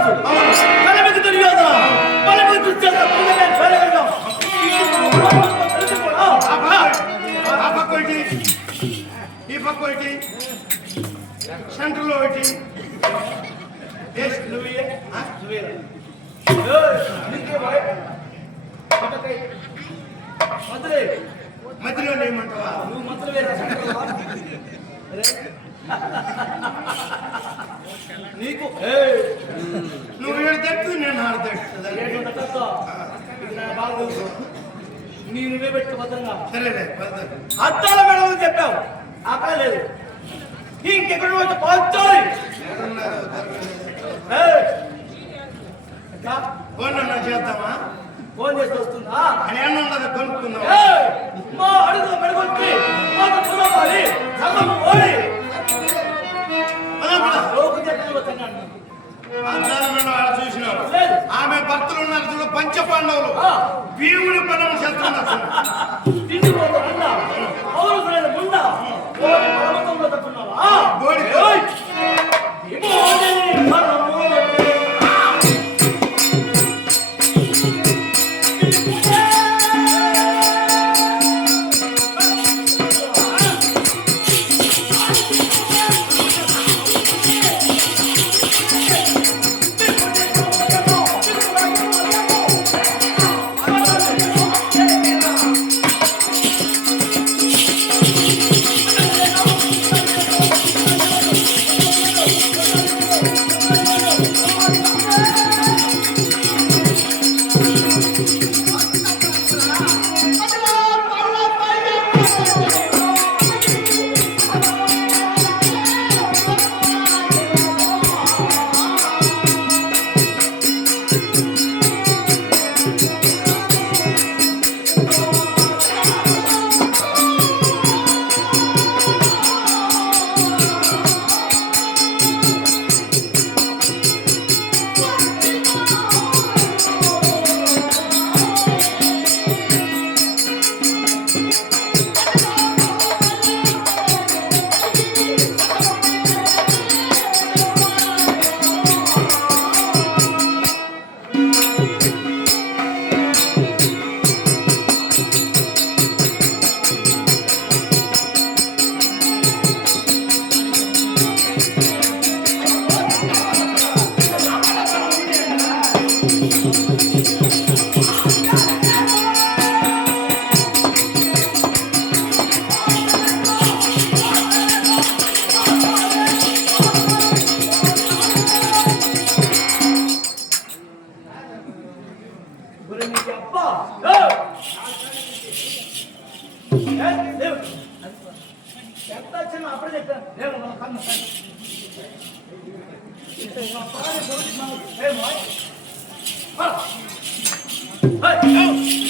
ధర్మరాజు కలమికి దుర్యోధన బలమికి దుశ్శాసన ఈ పక్క ఒకటి సెంటర్లో ఒకటి మధ్యలో ఏమంటావా నువ్వు మంత్రులు వేరే నీకు నువ్వు ఏడు తట్టు నేను ఆడు తట్టు బాగా తెలుసు నీ నువ్వే పెట్టు భద్రంగా సరేలే అద్దాల మేడం చెప్పావు అక్కడ లేదు ఇంకెక్కడ వచ్చి పంచాలి ఫోన్ చేద్దామా ఫోన్ చేసి వస్తుందా అని అన్నది కొనుక్కుందాం మా అడుగులో మెడగొచ్చి చూసినాడు ఆమె భర్తలు ఉన్నారు చూడ పంచ పాండవులు భీముని పనం చేస్తున్నారు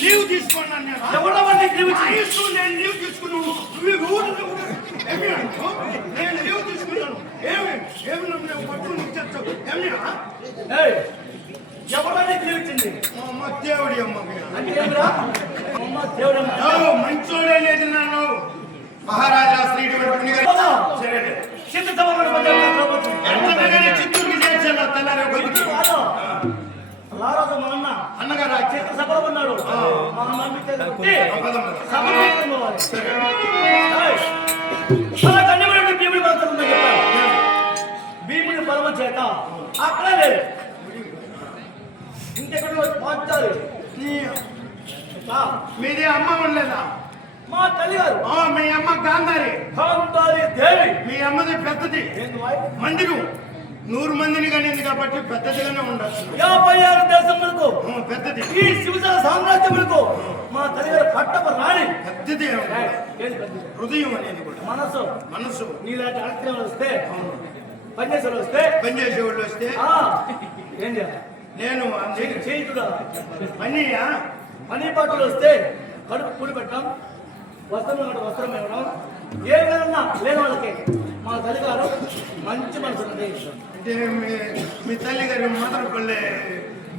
లీవ్ తీసుకున్నాను నేను లీవ్ తీసుకున్నాను నేను లీవ్ తీసుకున్నాను ఏమి పట్టుకుని చెప్తావు ఎవరైనా లీవ్ ఇచ్చింది అమ్మ దేవుడి అమ్మ దేవుడు మంచోడే లేదు నన్ను మహారాజా శ్రీటువంటి చిత్తూరుకి చేర్చాను తెల్లారి అన్నగారు చిత్ర సభలో ఉన్నాడు భీముడి పర్వతం చెప్పారు భీముడి పర్వం చేత అక్కడ లేదు ఇంకెక్కడ మార్చాలి మీది అమ్మ ఉండలేదా మా తల్లి గారు మీ అమ్మ గాంధారి దేవి మీ అమ్మది పెద్దది మందిరం 100 మందిని కనింది కాబట్టి పెద్దదిగానే ఉండొచ్చు 56 దేశములకు పెద్దది ఈ శివసాల సామ్రాజ్యములకు మా తల్లి గారు పట్టప రాణి పెద్దది హృదయం అనేది కూడా మనసు నీలాంటి ఆశ్రయాలు వస్తే పనిచేసేవాళ్ళు వస్తే ఏం చేయాలి నేను చేయుడా పని పాటలు వస్తే కడుపు కూడి పెట్టడం వస్త్రం ఇవ్వడం ఏమైనా లేని వాళ్ళకి మా తల్లి గారు మంచి మనసు అంటే మీ తల్లి గారి మదనపల్లి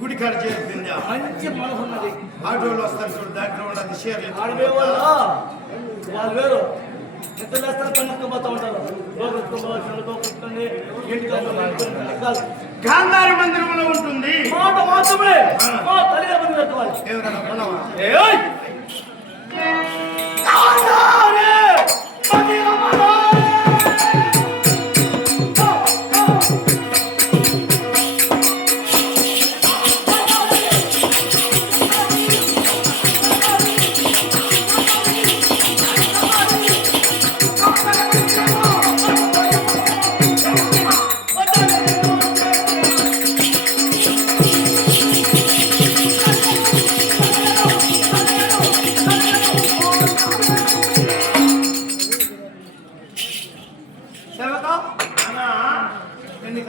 గుడి కాడ చేరుతుంది మంచి మనసు ఉన్నది ఆటోలు వస్తారు చూడు దాంట్లో ఉన్నది షేర్లు వాళ్ళు వేరు నిద్ర లేస్తారు పని పోతూ ఉంటారు. గోకుట్టుకోండి ఇంటికి గాంధారి మందిరంలో ఉంటుంది. మాట మాత్రమే మా తల్లిగా మంది కట్టుకోవాలి. ఎవరన్నా కొనవా? ఏయ్! గాంధారి మందిరములో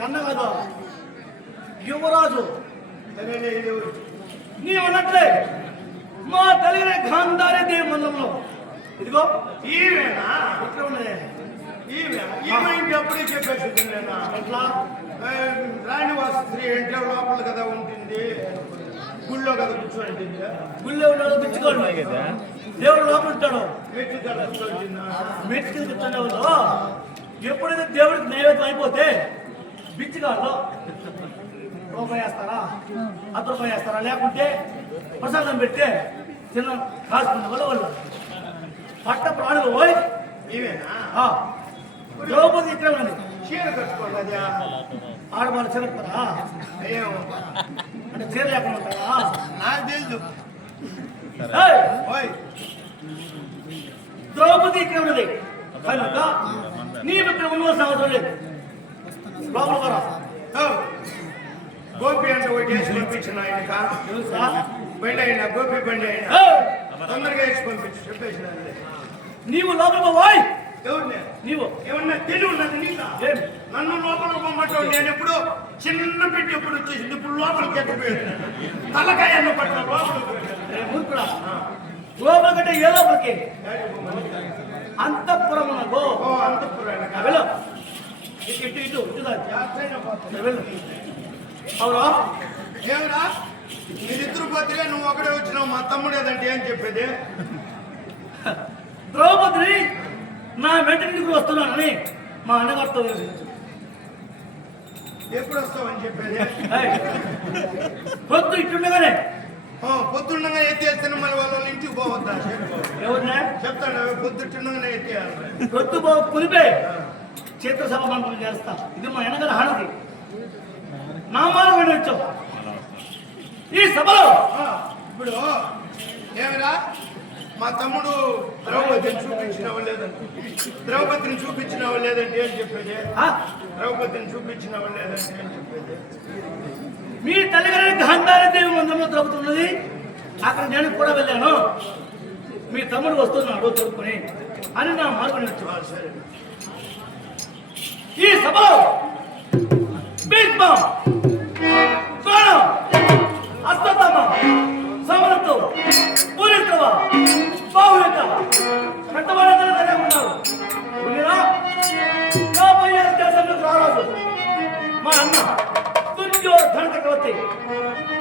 కన్న కాదు యువరాజు నీ ఉన్నట్లే మా తల్లి గాంధారి దేవి మందిరంలో ఇదిగో ఈవేనా? ఇట్లా ఉన్నది. ఈమె ఇంటి అప్పుడే చెప్పేసి అట్లా రాణివాస స్త్రీ ఇంట్లో లోపల కదా ఉంటుంది, గుళ్ళో కదా కూర్చోండి. గుళ్ళో ఉన్నాడు తెచ్చుకోండి. దేవుడు లోపల ఉంటాడు. మెట్టు కదా కూర్చోంటుందా? మెట్టు కూర్చునే వాళ్ళు ఎప్పుడైతే దేవుడికి నైవేద్యం అయిపోతే బిచ్చిగాళ్ళు రూపాయి వేస్తారా, రూపాయి వేస్తారా, లేకుంటే ప్రసాదం పెడితే చిన్న కాసుకున్న వాళ్ళు పట్ట ప్రాణులు పోయి ఈవేనా? ద్రౌపది ఇక్కడ ఉన్నది. చీర కట్టుకోలేదా? ఆడవాళ్ళు చిరస్తారా ఏమో అంటే చీర లేకుండా ఉంటారా? నాకు తెలుసు. ఏయ్! ఓయ్ ద్రౌపది ఇక్కడ ఉన్నది కనుక నీవు ఇక్కడ ఉండవలసిన అవసరం లేదు. లోపల వరా గోపి అంటే ఒకటి వేసి పంపించిన ఆయన తెలుసా? బండి అయినా గోపి బండి అయినా ఏయ్! తొందరగా వేసి పంపించి చెప్పేసిన నీవు లోపల పోయి ఎవరిని నీవు ఏమన్నా తెలివి ఉన్నది నీకా? ఏం? నన్ను లోపల పొమ్మంటావు. నేను ఎప్పుడు చిన్న బిడ్డ ఎప్పుడు వచ్చేసింది, ఇప్పుడు లోపలికి ఎక్కిపోయాడు. తలకాయ అన్న పట్ల లోపలికి మూర్ఖుడా, లోపల కంటే ఏ లోపలికి అంతఃపురమునకు అంతపురానికి వెళ్ళు. ఇటు ఇటు ఇటు వెళ్ళు. అవురా ఏమరా మీరిద్దరు పోతే నువ్వు ఒకడే వచ్చినావు, మా తమ్ముడు ఏదంటే ఏం చెప్పేది? ద్రౌపది నా వెంట ఇంటికి వస్తున్నానని మా అన్నగారితో తెలియజేయచ్చు. ఎప్పుడు వస్తావని చెప్పేది? పొద్దు ఇట్టుండగానే పొద్దుండగా ఎత్తేస్తేనే మళ్ళీ వాళ్ళ ఇంటికి పోవద్దా? ఎవరినే చెప్తాను, పొద్దుండగానే ఎత్తేయాలి. పొద్దు పులిపే చేతుల సభ మనం చేస్తా. ఇది మా అన్నగారి హానది. నా మార్గం వినొచ్చు. ఈ సభలో ఇప్పుడు ఏమిరా మా తమ్ముడు ద్రౌపదిని చూపించినావు లేదంటే ద్రౌపదిని చూపించినావు లేదంటే ఏం చెప్పేది? ద్రౌపదిని చూపించినావు లేదంటే ఏం చెప్పేది? మీ తల్లిగారి గాంధారి దేవి మందిరంలో ద్రౌపది అక్కడ నేను కూడా వెళ్ళాను. మీ తమ్ముడు వస్తున్నాడు దొరుకుని అని నా మార్గం వినొచ్చు. సరే ఈ సభలో భీష్మ, ద్రోణ, అశ్వత్థామ, సమరథు, పూరిత్రవ, బాహుళిక పెద్దవాళ్ళందరూ దగ్గర ఉన్నారు. కాబోయే దేశంలో రారాజు మా అన్న దుర్యోధన చక్రవర్తి,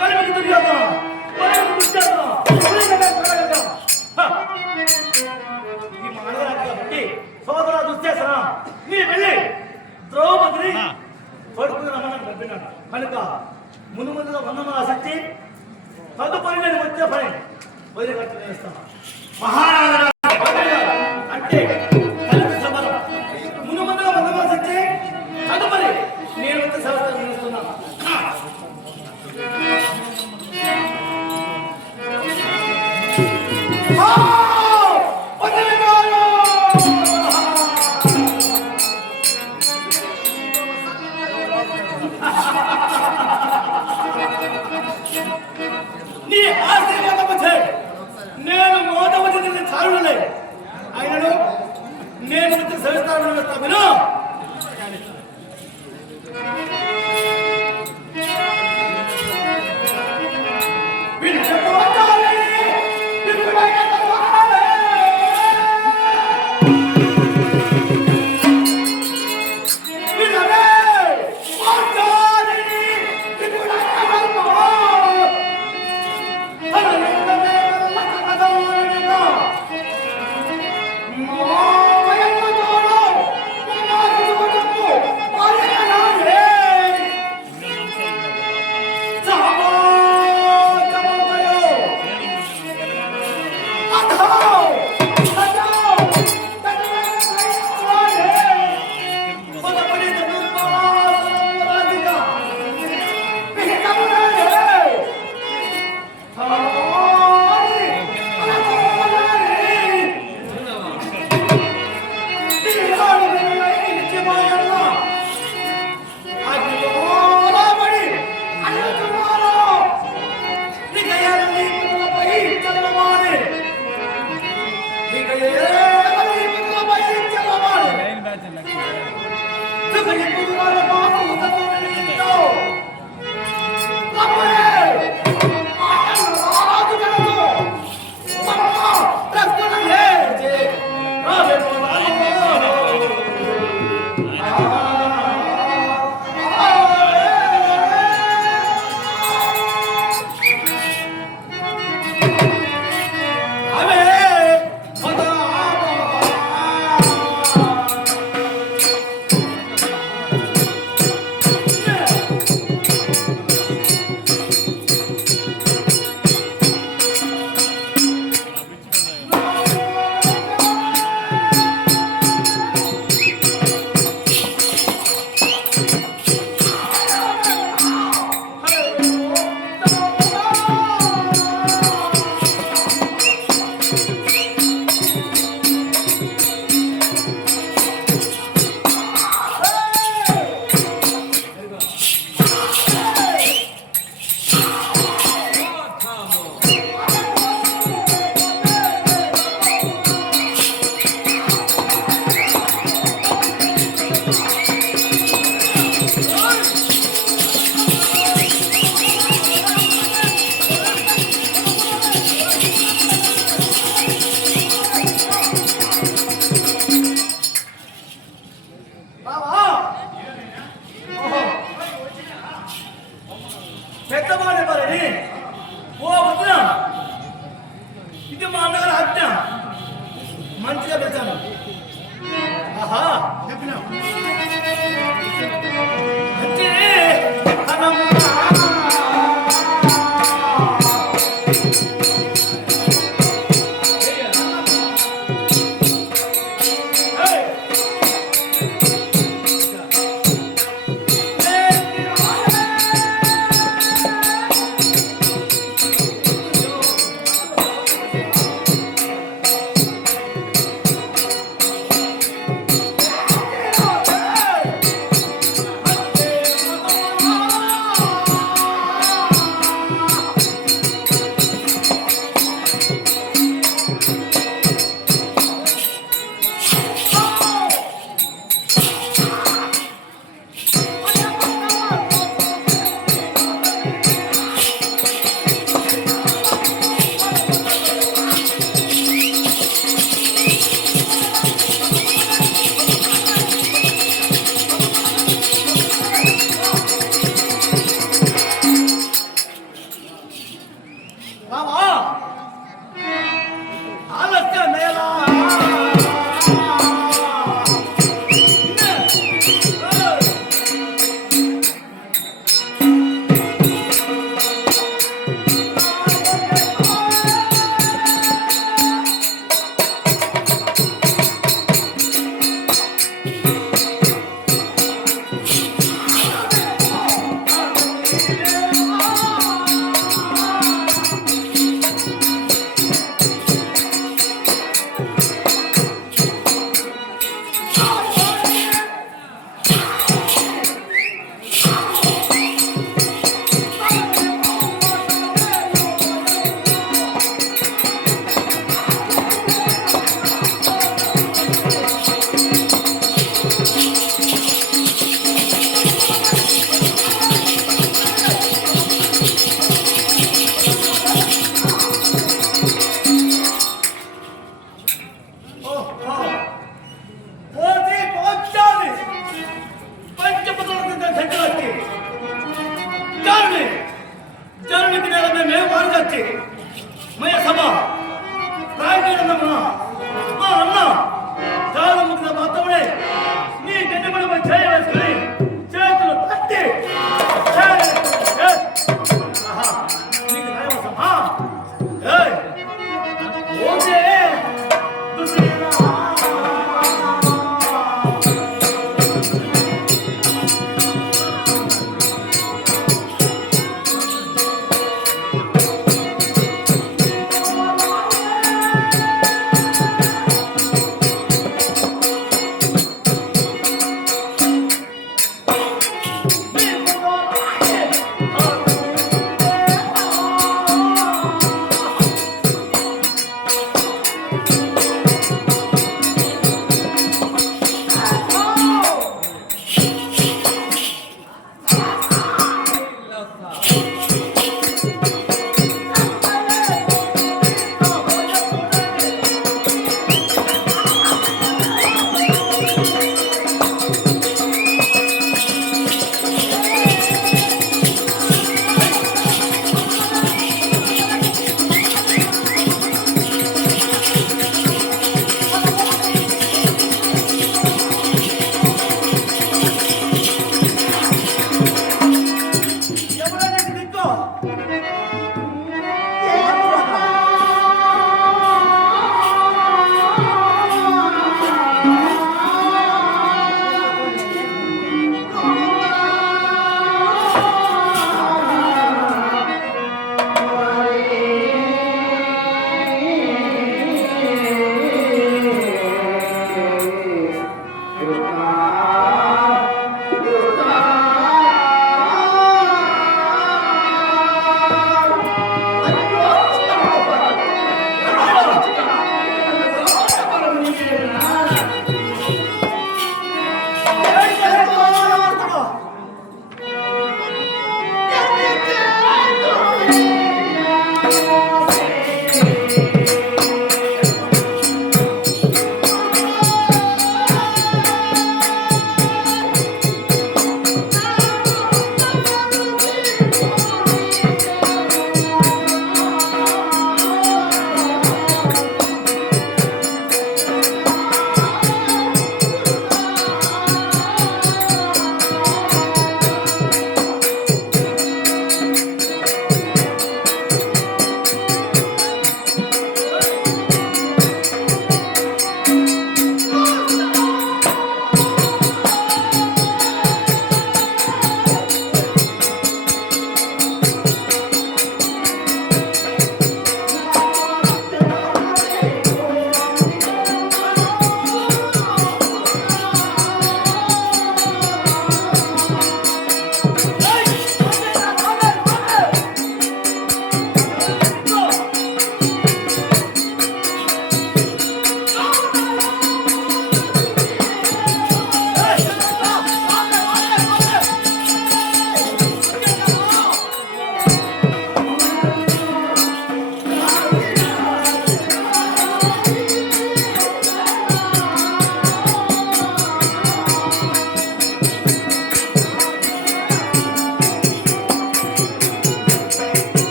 కలిమికి దుర్యోధన, బలముకి దుశ్శాసన, ఈ మా అన్నగారు కాబట్టి సోదర దుశ్శాసన నీ వెళ్ళి ద్రౌపదిని పడుకుని రమ్మని పంపినాడు. కనుక ముందు ముందుగా వందమ ఆసక్తి తదుపరి నేను వచ్చే పని వదిలిపెట్టి వేస్తాను. మహారాజు అంటే కలిపి సభలో ముందు ముందుగా వందమ ఆసక్తి తదుపరి నేను వచ్చే సభలో వేస్తున్నాను. నీ ఆశీర్వాదము చే నేను మోదవచ్చి చాలులే అయినను పెద్దవాడి వారిని ఓ వదిన, ఇది మా అన్నగారి ఆజ్ఞ, మంచిగా పెడతాను. ఆహా చెప్పినావు. అంటే అదమ్మా.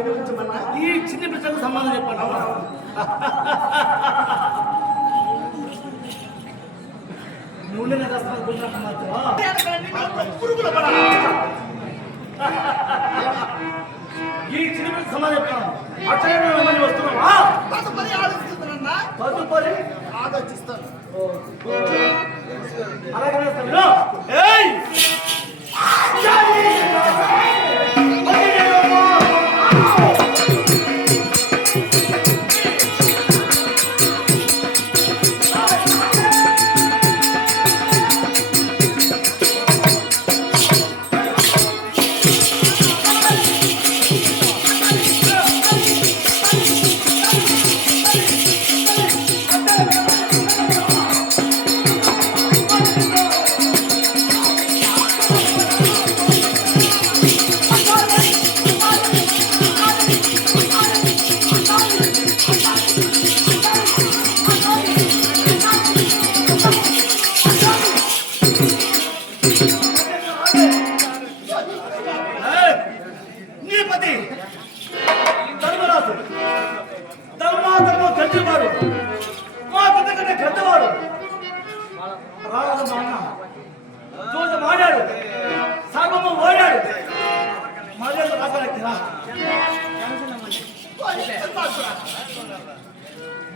ఈ చిన్న ప్రశ్నకు సమాధానం చెప్పండి. నూనె రాష్ట్రాలు మాత్రం పురుగుల పడ ఈ చిన్న ప్రశ్న సమాధానం చెప్పాను. అక్షరం వస్తున్నావా? తదుపరి ఆలోచిస్తున్నానన్నా. తదుపరి ఆలోచిస్తాను. అలాగే వేస్తాను. ఏయ్ నీపతి ధర్మరాజు ధర్మాధర్మ గడ్డివాడు మా కంటే గడ్డవాడు రారాజు మా అన్న జోజ మాడాడు సర్వము ఓడాడు మర్యాద రాసారా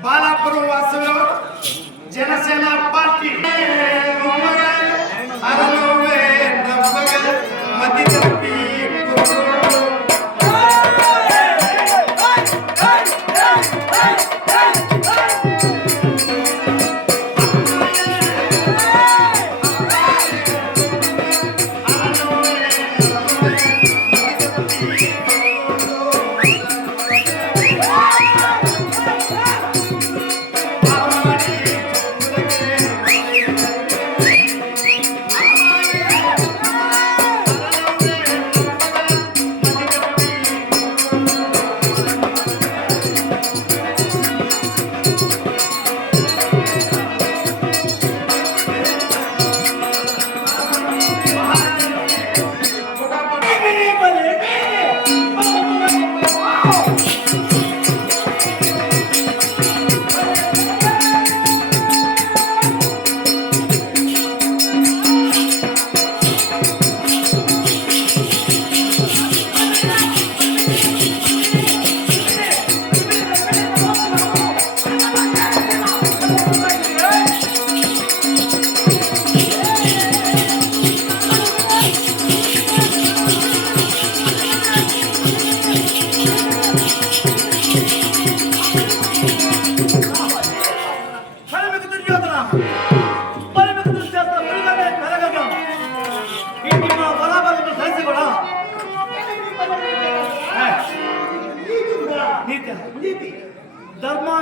బాలాపురం వాసులు జనసేన పార్టీ మధ్య కలిపి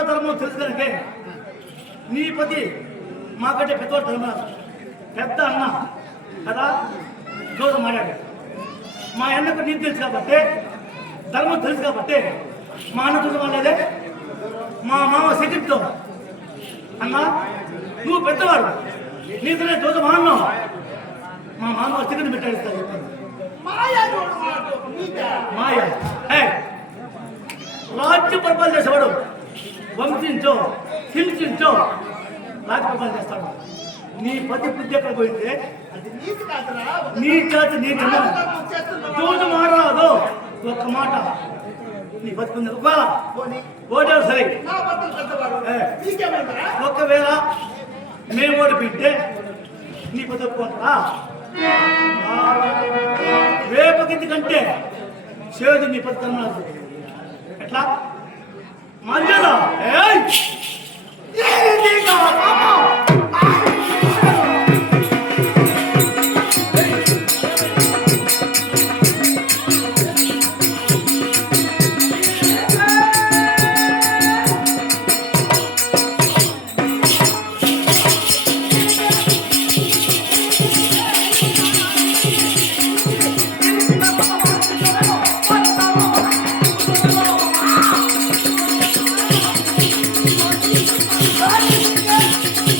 ధర్మం తెలుసుకనకే నీ పతి మాకంటే పెద్దవాడు ధర్మరాజు పెద్ద అన్న కదా జోజ మాడాడు. మా అన్నకు నీకు తెలుసు కాబట్టి ధర్మం తెలుసు కాబట్టి మా అన్న చూసే వాళ్ళేదే మా మామ సెకండ్తో అన్న నువ్వు పెద్దవాడు నీతోనే జోజ మా అన్న మా మామ సెకండ్ పెట్టాడిస్తాను చెప్పాను. మాయ రాజ్య పరిపాలన చేసేవాడు వంశించో హింసించో రాజ్య పరిపాలన చేస్తాడు. నీ పతి బుద్ధి ఎక్కడ పోయింది? నీ చేతి నీ జోజు మాడరాదు. ఒక్క మాట నీ బతుకుంది ఓడాడు సరే. ఒకవేళ మేము ఓడిపిస్తే నీ పతి ఒప్పుకుంటారా? వేపకింది కంటే చేదు నీ పతి తన్నాడు. ఎట్లా మర్యాద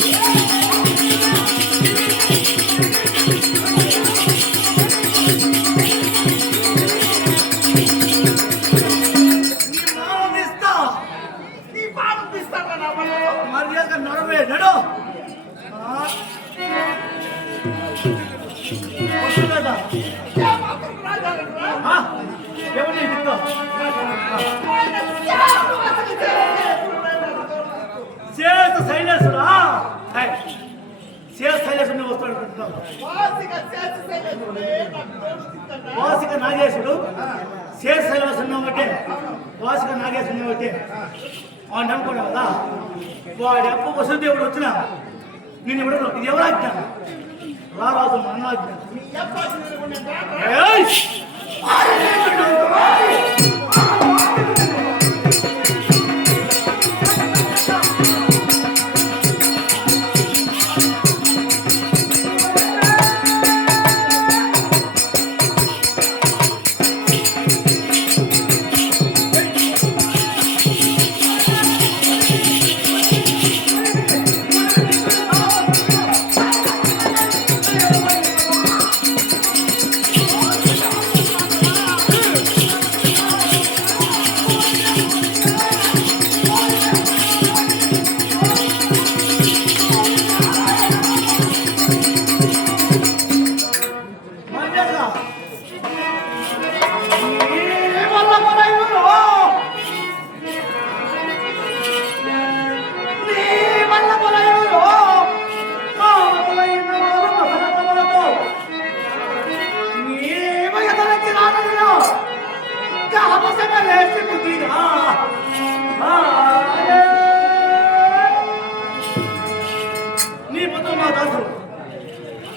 Yeah! నాగేశ్వరుని వస్తాడు అనుకుంటున్నావు. వాసిక నాగేశుడు శేషశైలవసన్న ఒకటే, వాసిక నాగేశ్వరుని ఒకటే వాడిని అనుకోవడం కదా. వాడి అప్ప వసుదేవుడు వచ్చిన నేను ఎవరు ఇది ఎవరాజ్ఞ? రారాజు మన్నాజ్ఞ.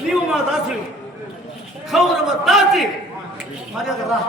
నీవు మా దాసు కౌరవ దాసి మర్యాద రా.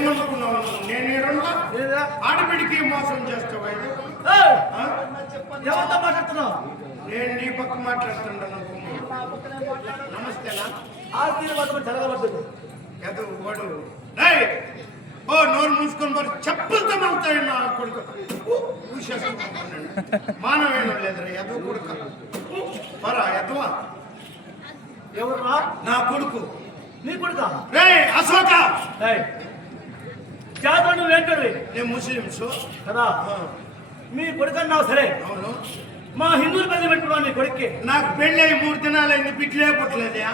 ఏమనుకున్నావు నేను ఈడున్నా? లేదా? ఆడబిడికి మోసం చేస్తావా ఇది? ఏయ్! ఆ? ఎవరితో మాట్లాడుతున్నావు? నేను నీ పక్క మాట్లాడుతున్నాను. నమస్తేనా? ఆస్తిని మాత్రం జరగబడుతుంది. ఎదు వాడు ఏయ్! ఓ నోరు మూసుకొని మరి చెప్పులతో మలుతాయి నా కొడుకు. మానవేణం లేదురా ఎదువు కొడుకు. మరా ఎదువా ఎవర్రా? నా కొడుకు. నీ కొడుకా? రే అశోక, ఏయ్! జాతర నువ్వు ఏంటవి నేను ముస్లిమ్స్. కదా? మీ కొడుకన్నావు సరే, అవును. మా హిందువులు పెళ్లి పెట్టుకున్నావు నీ కొడుక్కి. నాకు పెళ్ళి అయి 3 దినాలైంది, బిడ్డలే పుట్టలేదా?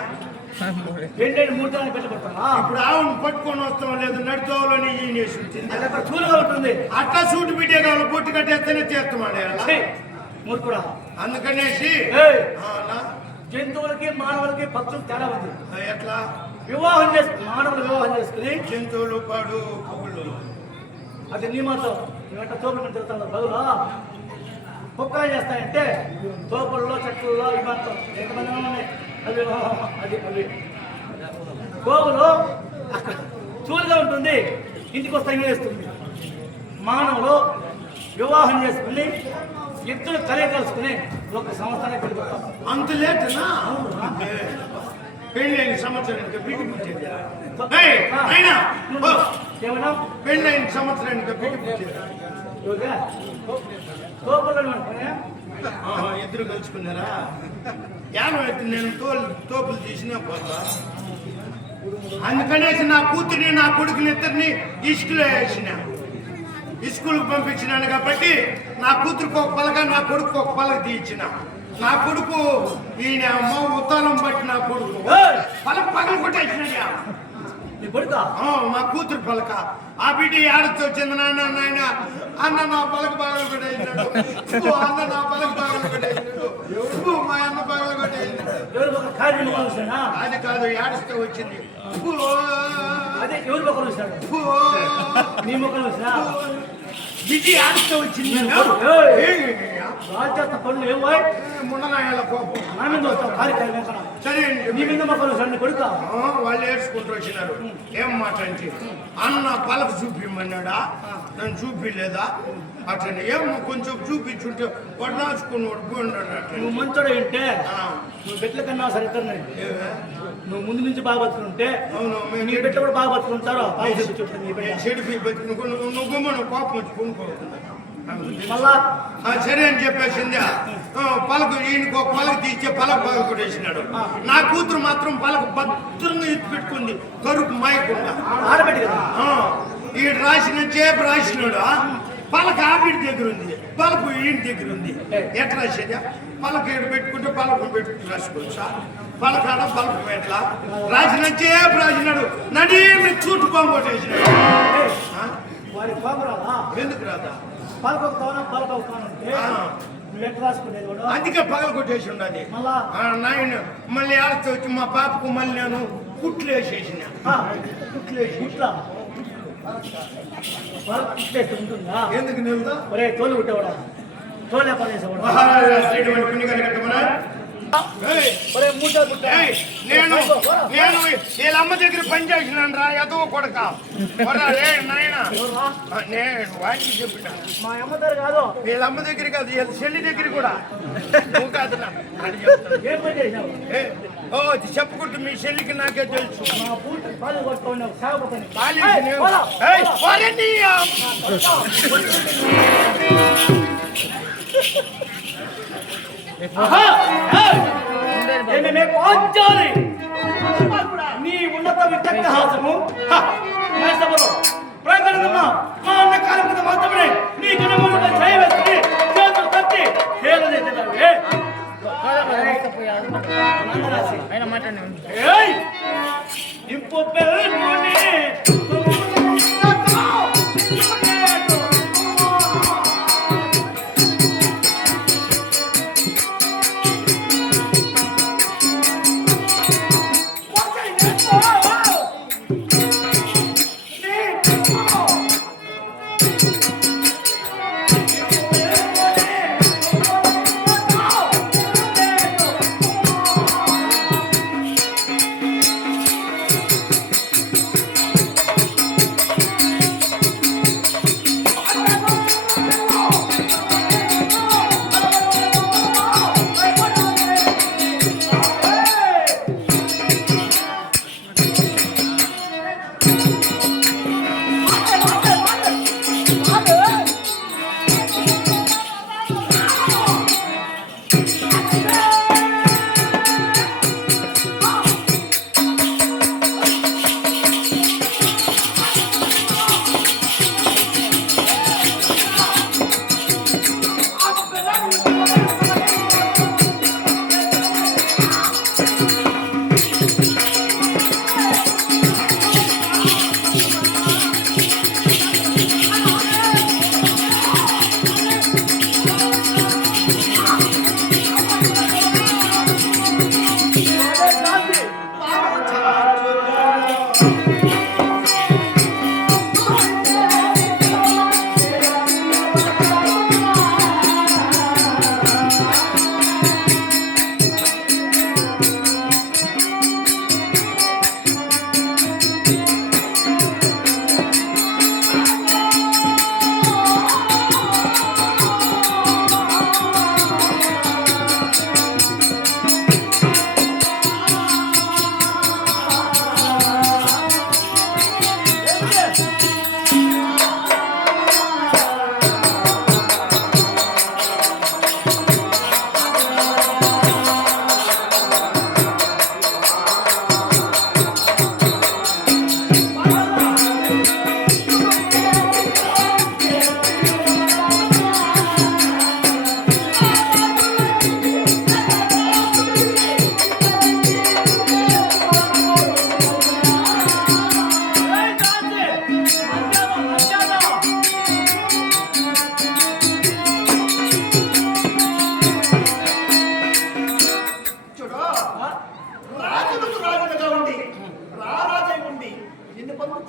ఏంటంటే 3 దినాలు పెళ్లి పెట్టుకున్నా? ఇప్పుడు ఆవును పట్టుకొని వస్తాం లేదు, నడుతోవలని ఈనేసి వచ్చింది. అది అక్కడ చూలుగా ఉంటుంది. అట్లా సూటు బిడ్డే కావాలి, బొట్టు కట్టేస్తేనే చేస్తామండి. ఛీ! మూర్ఖుడా. అందుకనేసి ఏయ్! నా జంతువులకి మానవులకి పక్షులు తేడా ఉంది. ఎట్లా వివాహం చేసి మానవులు వివాహం చేసుకుని జంతువులు పాడు పువ్వులు అది నీ మాత్రం వెంట తోపులు తిరుగుతాను బదులా కుక్కలు చేస్తాయంటే తోపుల్లో చెట్లలో ఈ మాత్రం ఎంతమంది ఉన్నాయి అవి అవి గోవులు అక్కడ చూలుగా ఉంటుంది, ఇంటికి వస్తే వేస్తుంది. మానవులు వివాహం చేసుకుని ఇద్దరు కలుసుకుని ఒక సంవత్సరానికి వెళ్ళిపోతాం. అంత లేటనా? పెళ్ళైన సంవత్సరానికి బిడ్డ పుట్టేది. ఏమన్నా పెళ్ళైన సంవత్సరానికి బిడ్డ పుట్టేది. ఇద్దరు కలుసుకున్నారా? యానం అయితే నేను తోపులు తీసినా పోతా. అందుకనేసి నా కూతుర్ని నా కొడుకుని ఇద్దరిని ఇసుకలో వేసిన, ఇసుకలకు పంపించినాను కాబట్టి నా కూతురుకు ఒక పలక, నా కొడుకు ఒక పలక తీయించిన. నా కొడుకు ఈయన అమ్మ ఉత్తానం బట్టి నా కొడుకు పలక పగలు కొట్టేసినాడు. నీ కొడుకా? మా కూతురు పలక. ఆ బిడ్డ ఏడొచ్చి వచ్చింది. నాయన నాయన అన్న నా పలక పగలు కొట్టేసినాడు, అన్న నా పలక పగలు కొట్టేసినాడు, మా అన్న పగలు కొట్టేసినాడు. అది కాదు, ఏడుస్తూ వచ్చింది. అదే ఎవరు మొక్కలు వచ్చినాడు? నీ మొక్కలు వచ్చినా బిడ్డ ఏడుస్తూ వచ్చింది. రాజేస్త పనులు ఏం ముండనాయాల కోపం నా మీద వస్తావు కార్యక్రమం. సరే నీ మీద మొక్కలు వచ్చాడు కొడుకా? వాళ్ళు ఏడ్చుకుంటూ వచ్చినారు. ఏం మాట అంటే అన్న పలక చూపిమ్మన్నాడా? నన్ను చూపిలేదా? అట్లనే ఏం కొంచెం చూపించుంటే వాడు రాసుకుని పోయినాడు. అట్లా నువ్వు మంచోడు అంటే నువ్వు బిడ్డల కన్నా సరే నువ్వు ముందు నుంచి బాగా బతుకుంటే అవును, నీ బిడ్డ కూడా బాగా బతుకుంటారో చెడిపి బతుకు నువ్వు గుమ్మను కోపం వచ్చి కొనుక్కోకుండా మళ్ళా సరే అని చెప్పేసింది. పలక ఈయనకు ఒక పలక తీస్తే పలక పగల కొట్టేసినాడు. నా కూతురు మాత్రం పలక భద్రంగా ఎత్తి పెట్టుకుంది, కరుపు మాయకుండా. ఆడబెట్టి కదా ఈడు రాసిన చేప రాసినాడు. పలక ఆవిడ దగ్గర ఉంది, పలుపు ఈయన దగ్గర ఉంది. ఎట్లా రాసేదా? పలక ఏడు పెట్టుకుంటే పలక పెట్టుకుని రాసుకోవచ్చా? పలకాడ పలక పెట్లా రాసిన చేప రాసినాడు. నడి చూటు బొమ్మ కొట్టేసినాడు. వారి కోపం రాదా? ఎందుకు రాదా? పలకొస్తాను పలకొస్తానంటే లెక్క రాసుకునేది కూడా అందుకే పగల కొట్టేసి ఉండదు. మళ్ళా నాయన మళ్ళీ ఆడతో వచ్చి మా పాపకు మళ్ళీ నేను కుట్లు వేసేసిన. కుట్లా ఉంటుందా? ఎందుకు నిలుదా? ఒరే తోలు కుట్టేవాడా, తోలే పనిచేసేవాడు. నేను వీళ్ళమ్మ దగ్గర పని చేసినాను రా ఎదవ కొడక. నాయన నేను వాకి చెప్పిన మా అమ్మ దగ్గర కాదు, వీళ్ళమ్మ దగ్గర కాదు, వీళ్ళ చెల్లి దగ్గర కూడా. నువ్వు కాదు ఏం పని చేసినావు? చెప్పుకుంటూ మీ చెల్లికి నాకే తెలుసు. మా పూర్తి పాలు కొట్టుకున్నావు సేవ పని. నీ ఉన్నత విత్తహాసము ప్రకటన మా అన్న కాలం మీద మాత్రమే నీ కనుమూలపై చేయవేసుకుని చేతులు తట్టి హేళనైతే ఇంపు పెళ్ళి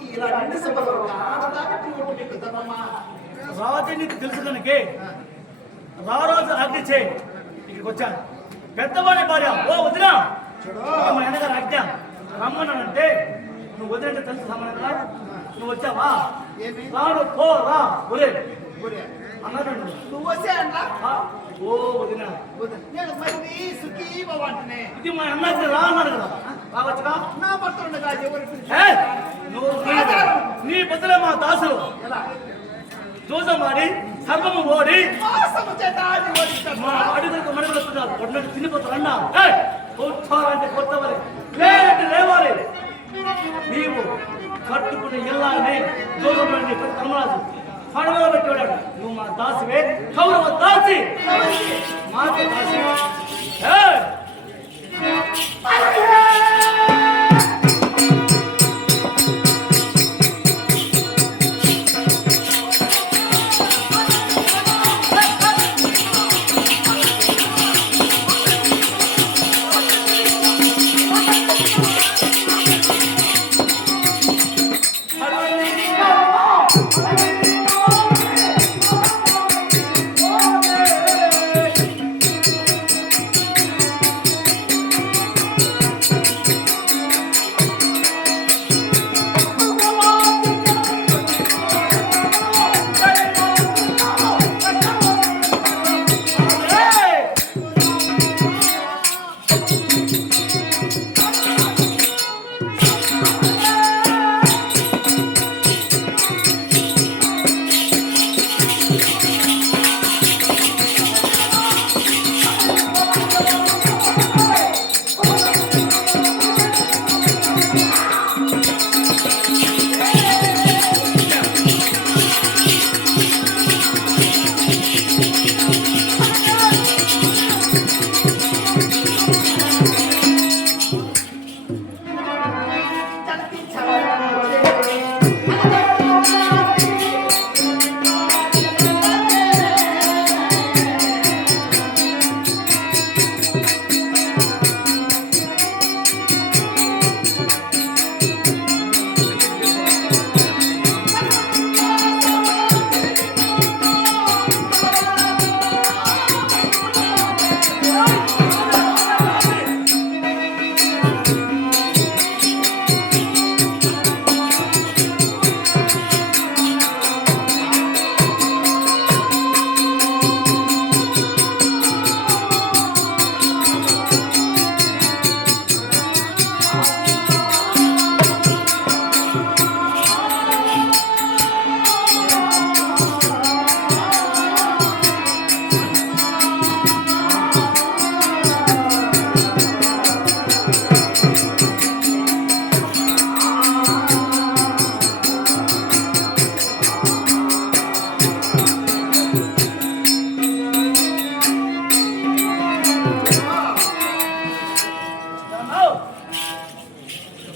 ఇలా నిండు సభలో ఆడదానికి ఓటు నీకు ధర్మమా? రాజు నీకు తెలుసు కనుకే రారోజు ఆజ్ఞ చేయి ఇక్కడికి వచ్చాను. పెద్దవాడి భార్య ఓ వదినా మా అన్నగారు ఆజ్ఞ రమ్మన్నానంటే నువ్వు వదినంటే తెలుసు సమానంగా నువ్వు వచ్చావా? ఏమి? రాడు పో రా ఒరే ఒరే, అన్నాడు. నువ్వు వచ్చే అన్నా ఆ, ఓ వదినా నేను మరి సుఖీ బావంటనే ఇది మా అన్నకి రా అన్నాడు కదా రావచ్చుగా. నా భర్త ఉండగా ఎవరు ఏ, నువ్వు నీ బదులే మా దాసులు ఎలా జోజమాడి సర్వము ఓడి మోసము చేత ఆడి ఓడిస్తాను. మా అడుగులకు మడుగులు వస్తున్నారు కొట్టినట్టు తినిపోతారు అన్నా. కొట్టాలంటే కొట్టవాలి లేదంటే లేవాలి. నీవు కట్టుకుని ఇల్లాలని జోజమాడి కర్మరాజు పడవలో పెట్టాడు. నువ్వు మా దాసివే కౌరవ దాసి మాకే దాసి. ఏయ్!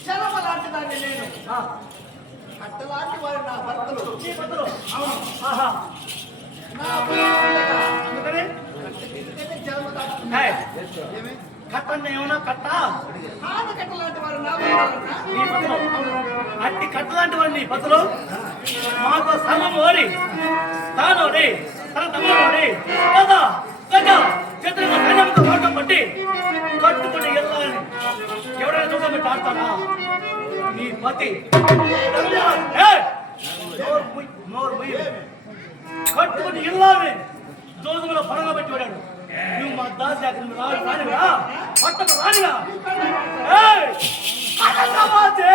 శరమ లాంటి దాన్ని నేను ఆ, అట్టలాంటి వారు నా భర్తలు. నీ బదులు. అవును. ఆహా. నా భర్త ఉండగా అందుకని ఎందుకని జన్మ దాటుతుంది? ఏయ్, ఏమి? కట్టండి ఏమన్నా కట్ట ఆనకట్ట లాంటి వారు నా భర్తలన్నా? నీ బదులు అట్టి కట్టలాంటి వాడు నీ బదులు మాతో సర్వం ఓడి తానోడి తన తమ్ముడోడి గద గజ చేతులకు సైన్యంతో ఓటం పట్టి కట్టుకుని వెళ్ళాలని ఎవరైనా చూడబెట్టి ఆడతానా? నీ పతి ఏయ్! నోరు మూయి. కట్టుకుని ఇల్లాలని జోజులో పడంగా పెట్టి వాడాడు. నువ్వు మా దాసి అక్కడ రానివా పట్టకు రానివా? ఏయ్! అదసమాజే!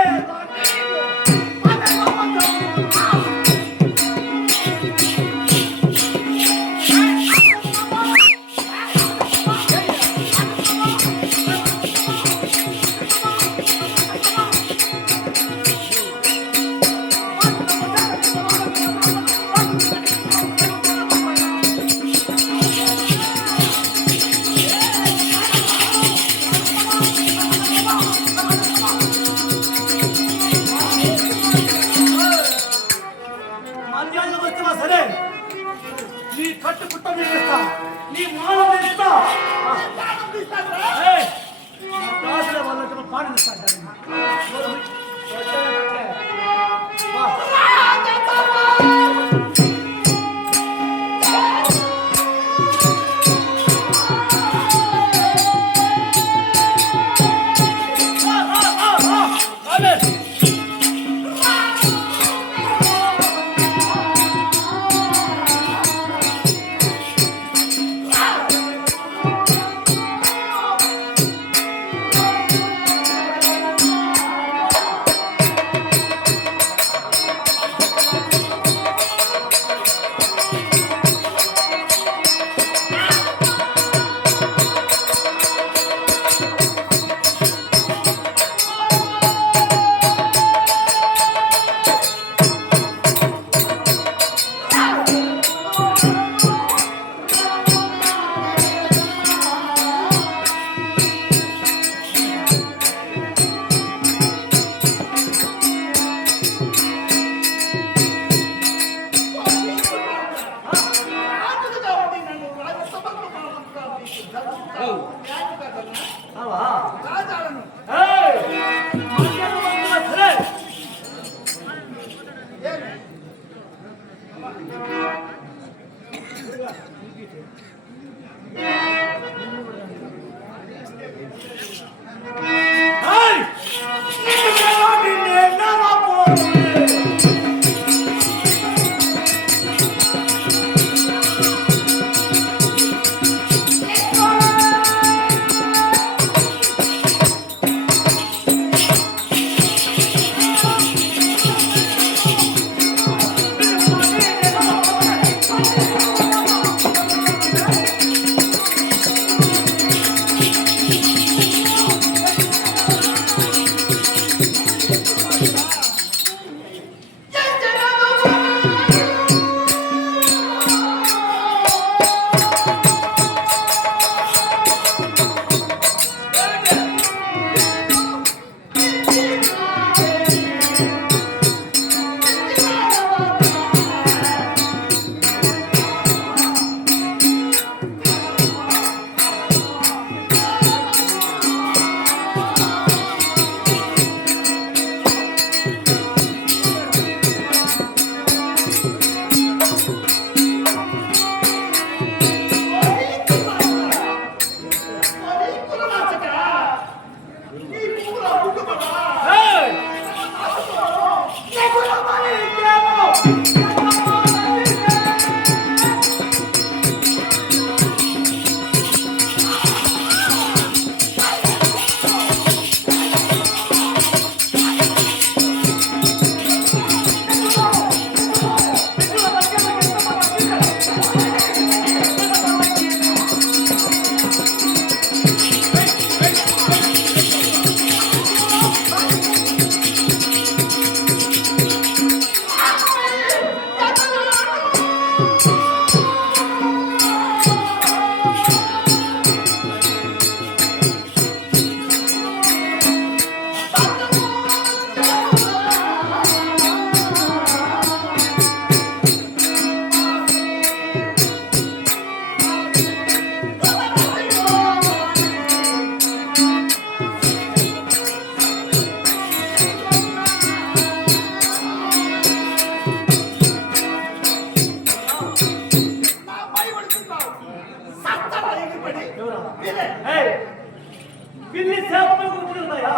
పిల్లి చేపలకు ఉట్టుతాయా?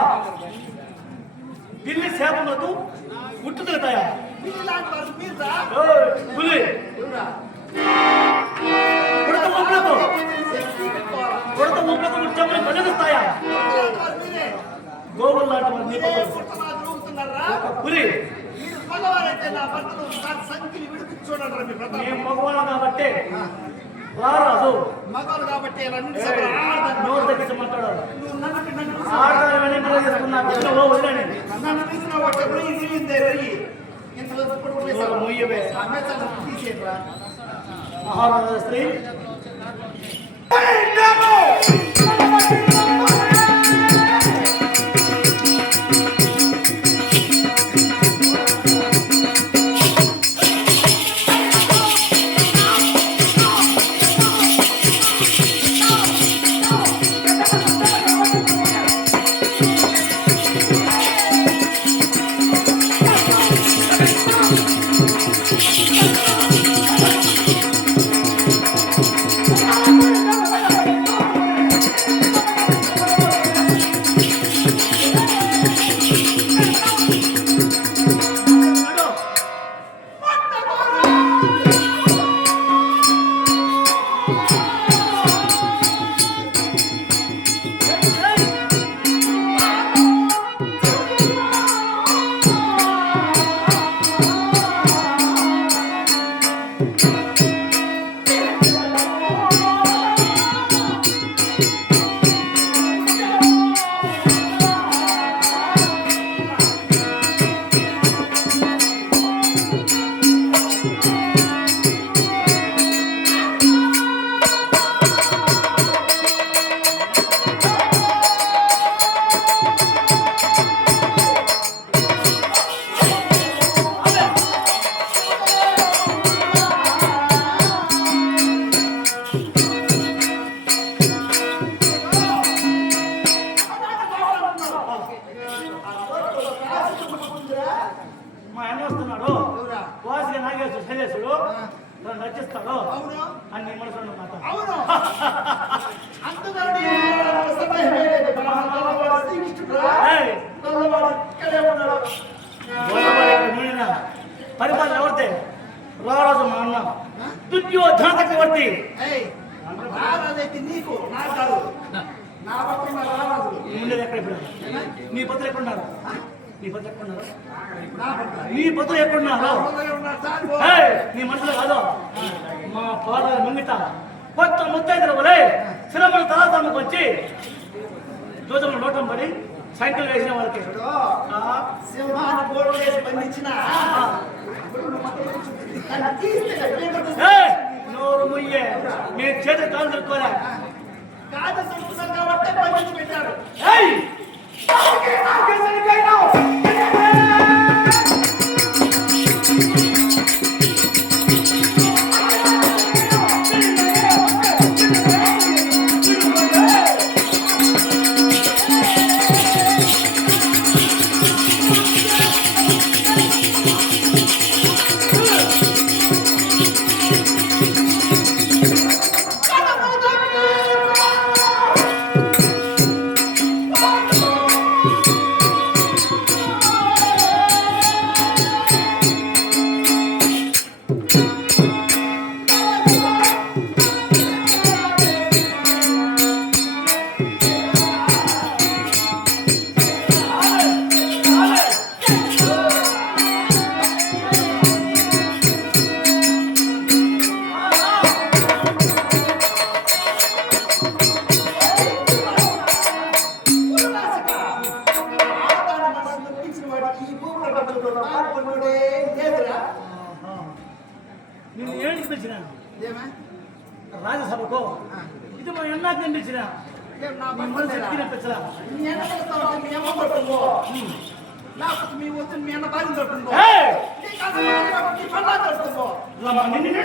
పిల్లి చేపలకు ఉట్టుతాయా? ఇలాంటి వారు మీరా? పులి ఎవరా? కొడత ముప్పలకు ముచ్చమని బెదిరిస్తాయా? ఇలాంటి వారు మీరే? గోవులు లాంటి వారు నీ ఏ పక్కన. పుట్టమాలు ఊగుతున్నారా? పులి మీరు మగవారైతే నా భర్తను ఒకసారి సంఖ్యలు విడిపించి చూడండి మీ ప్రతాపం. మేము మగవాళ్ళం కాబట్టి రారాదు. మగవారు కాబట్టి రెండు సభలు ఆడదాన్ని. నోరు తగ్గించి మాట్లాడాలి. నువ్వు నన్ను ఆడదాని వెనక్కి తీసుకున్నా వదిలేండి. నన్ను తీసిన వాటి ఈ తిరిగిందే రయ్యి. ఇంతవరకు నోరు మూయవే. తీసేయరా. మహారాజా స్త్రీ మా అన్న వస్తున్నాడు. ఎవరా? వాసిగా నాగేశ్వరు శైలేశుడు నన్ను రచిస్తాడు అవును అని నీ మనసులో మాట. అవును అందుకని సందేహం లేదు. శ్రీకృష్ణుడు ఏయ్! నల్లవాడు ఇక్కడే ఉన్నాడు. గొల్లవాడు నీ భర్త ఎక్కడున్నారు? నా భర్త. నీ భర్త ఎక్కడున్నారు? నా భర్త ఉన్నాడు సార్. ఓ. ఏయ్, నీ మనసులో కాదు మా పాదాల ముంగిట కొత్త ముత్తైదుల వలె శ్రమల తలాతానికి వచ్చి రోజుల నోటం పడి సైకిల్ వేసిన వాళ్ళకి ఆ, సింహాన్ని గోడ వేసి బంధించిన దాన్ని తీస్తే ఏయ్, నోరు ముయ్యే మీ చేతి కాలు దొరుకోలే. కాద సంస్కృతం కాబట్టి బంధించి పెట్టాడు. ఏయ్ నేను ఏమి పిలిచిన రాజ్యసభకు ఇది మా ఎన్నాకు కనిపించిన నీ మనసు ఎత్తి కనిపించలా. ఏయ్! రమ్మ, నిన్ను నిన్ను